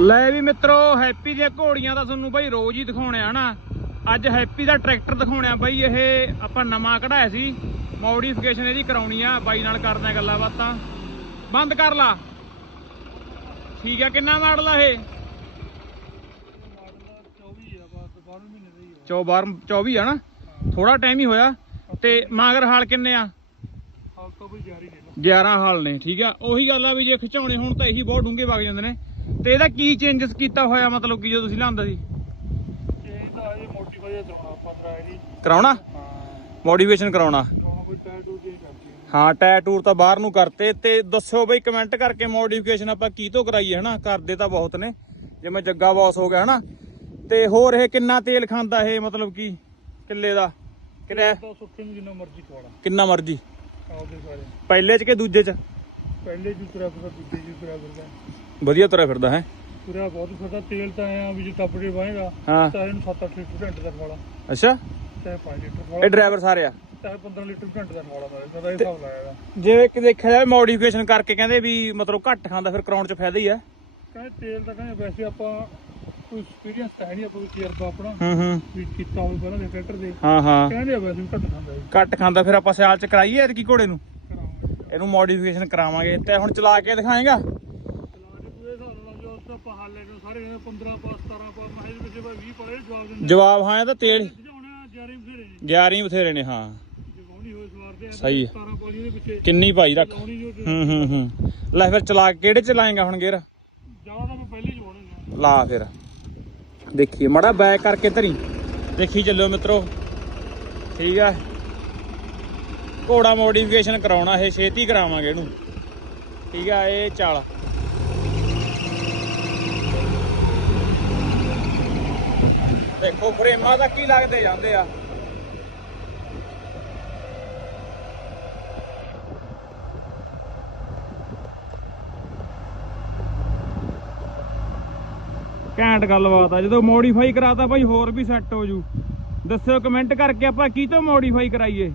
ਲੈ ਵੀ ਮਿੱਤਰੋ ਹੈਪੀ ਦੀਆਂ ਘੋੜੀਆਂ ਤਾਂ ਤੁਹਾਨੂੰ ਬਾਈ ਰੋਜ਼ ਹੀ ਦਿਖਾਉਣੇ ਆ ਨਾ। ਅੱਜ ਹੈਪੀ ਦਾ ਟਰੈਕਟਰ ਦਿਖਾਉਣੇ ਆ ਬਾਈ ਇਹ ਆਪਾਂ ਨਵਾਂ ਕਢਾਇਆ ਸੀ। ਮੋਡੀਫਿਕੇਸ਼ਨ ਇਹਦੀ ਕਰਾਉਣੀ ਆ ਬਾਈ ਨਾਲ ਕਰਦੇ ਆ ਗੱਲਾਂ ਬਾਤਾਂ। ਬੰਦ ਕਰ ਲਾ। ਠੀਕ ਆ ਕਿੰਨਾ ਮਾਡਲ ਆ ਇਹ? 24 24 ਆ ਨਾ? ਥੋੜਾ ਟਾਈਮ ਹੀ ਹੋਇਆ। ਤੇ ਮਾਗਰ ਹਾਲ ਕਿੰਨੇ ਆ? 11 ਹਾਲ ਨੇ ਠੀਕ ਆ। ਉਹੀ ਗੱਲ ਆ ਵੀ ਜੇ ਖਿਚਾਉਣੇ ਹੋਣ ਤਾਂ ਇਹੀ ਬਹੁਤ ਡੂੰਘੇ ਵਗ ਜਾਂਦੇ ਨੇ। ਤੇ ਇਹਦਾ ਕੀ ਚੇਂਜਸ ਕੀਤਾ ਹੋਇਆ ਮਤਲਬ ਕਿ ਜਦੋਂ ਤੁਸੀਂ ਲਿਆਂਦਾ ਸੀ? ਕਰਾਉਣਾ ਮੋਡੀਫਿਕੇਸ਼ਨ ਕਰਾਉਣਾ? ਹਾਂ। ਟਾਇਰ ਟੂਰ ਤਾਂ ਬਾਹਰ ਨੂੰ ਕਰਤੇ। ਤੇ ਦੱਸਿਓ ਬਈ ਕਮੈਂਟ ਕਰਕੇ ਮੋਡੀਫਿਕੇਸ਼ਨ ਆਪਾਂ ਕੀ ਤੋਂ ਕਰਾਈਏ ਹਨਾ? ਕਰਦੇ ਤਾਂ ਬਹੁਤ ਨੇ। ਜਿਵੇਂ ਜੱਗਾ ਬੌਸ ਹੋ ਗਿਆ ਹਨਾ? ਤੇ ਹੋਰ ਇਹ ਕਿੰਨਾ ਤੇਲ ਖਾਂਦਾ ਇਹ ਮਤਲਬ ਕੀ ਕਿੱਲੇ ਦਾ? ਕਿੰਨਾ? ਜਿੰਨਾ ਮਰਜ਼ੀ ਖਵਾਲਾ ਕਿੰਨਾ ਮਰਜ਼ੀ? ਸਾਰੇ। ਪਹਿਲੇ ਚ ਕਿ ਦੂਜੇ ਚ? ਪਹਿਲੇ ਜੂ ਤੁਰਿਆ ਫਿਰਦਾ ਦੂਜੇ ਜੂ ਤੁਰਿਆ ਫਿਰਦਾ। ਵਧੀਆ ਤੁਰਿਆ ਫਿਰਦਾ ਹੈ। ਤੁਰਿਆ ਬਹੁਤ ਫਿਰਦਾ ਤੇਲ ਤਾਂ ਐਂ ਆ ਵੀ ਜੇ ਟੱਪੜੇ ਵਾਹੇਗਾ ਹਾਂ। ਤਾਂ ਇਹਨੂੰ 7-8 ਲੀਟਰ ਘੰਟੇ ਦਾ ਖਵਾਲਾ ਅੱਛਾ। ਚਾਹੇ 5 ਲੀਟਰ ਇਹ ਡਰਾਈਵਰ ਸਾਰੇ ਆ? ਚਾਹੇ 15 ਲੀਟਰ ਘੰਟੇ ਦਾ ਖਵਾਲਾ ਤਾਂ ਇਹਦਾ ਇਹ ਹਿਸਾਬ ਲਾਇਆ ਜਿਵੇਂ ਕਿ ਦੇਖਿਆ ਜਾਵੇ ਮੋਡੀਫਿਕੇਸ਼ਨ ਕਰਕੇ ਕਹਿੰਦੇ ਵੀ ਮਤਲਬ ਘੱਟ ਖਾਂਦਾ ਫਿਰ ਕਰਾਉਣ ਚ ਫਾਇਦਾ ਹੀ ਆ। ਕਹਿੰਦੇ ਤੇਲ ਤਾਂ ਕਹਿੰਦੇ ਵੈਸੇ ਆਪਾਂ ਕੋਈ ਐਕਸਪੀਰੀਅੰਸ ਤਾਂ ਹੈ ਨਹੀਂ ਆਪਾਂ ਤਜਰਬਾ ਆਪਣਾ। ਹੂੰ ਹੂੰ। ਵੀ ਕੀਤਾ ਹੋਵੇ ਪਹਿਲਾਂ ਦੇ ਟਰੈਕਟਰ ਦੇ। ਹਾਂ ਹਾਂ। ਕਹਿੰਦੇ ਵੈਸੇ ਘੱਟ ਖਾਂਦਾ ਘੱਟ ਖਾਂਦਾ ਫਿਰ ਆਪਾਂ ਸਿਆਲ ਚ ਕਰਾਈਏ ਐਤਕੀ ਘੋੜੇ ਨੂੰ? ਇਹਨੂੰ ਮੋਡੀਫਿਕੇਸ਼ਨ ਕਰਾਵਾਂਗੇ। ਤੇ ਹੁਣ ਚਲਾ ਕੇ ਦਿਖਾਏਗਾ। ਜਵਾਬ ਹਾਂ ਇਹ ਤੇਲ 11 ਬਥੇਰੇ ਨੇ, ਹਾਂ। ਸਹੀ ਕਿੰਨੀ ਭਾਈ ਰੱਖ। ਲਾਉਣੀ ਜੋ ਹੂੰ ਹੂੰ ਹੂੰ। ਲੈ ਫਿਰ ਚਲਾ ਕੇ ਕਿਹੜੇ ਚ ਲਾਏਗਾ ਹੁਣ ਗੇਰ ਲਾ ਫਿਰ। ਦੇਖੀਏ, ਮੜਾ ਬੈਕ ਕਰਕੇ ਧਰੀ। ਦੇਖੀ ਚੱਲੋ ਮਿੱਤਰੋ। ਠੀਕ ਆ ਘੋੜਾ ਮੋਡੀਫਿਕੇਸ਼ਨ ਕਰਾਉਣਾ, ਇਹ ਛੇਤੀ ਕਰਾਵਾਂਗੇ ਇਹਨੂੰ। ਠੀਕ ਆ, ਇਹ ਚੱਲ। ਦੇਖੋ, ਫਰੇਮਾਂ ਦਾ ਕੀ ਲੱਗਦੇ ਜਾਂਦੇ ਆ। ਘੈਂਟ ਗੱਲਬਾਤ ਆ, ਜਦੋਂ ਮੋਡੀਫਾਈ ਕਰਾਤਾ ਭਾਈ, ਹੋਰ ਵੀ ਸੈੱਟ ਹੋ ਜੂ। ਦੱਸਿਓ ਕਮੈਂਟ ਕਰਕੇ ਆਪਾਂ ਕੀ ਤੋਂ ਮੋਡੀਫਾਈ ਕਰਾਈਏ?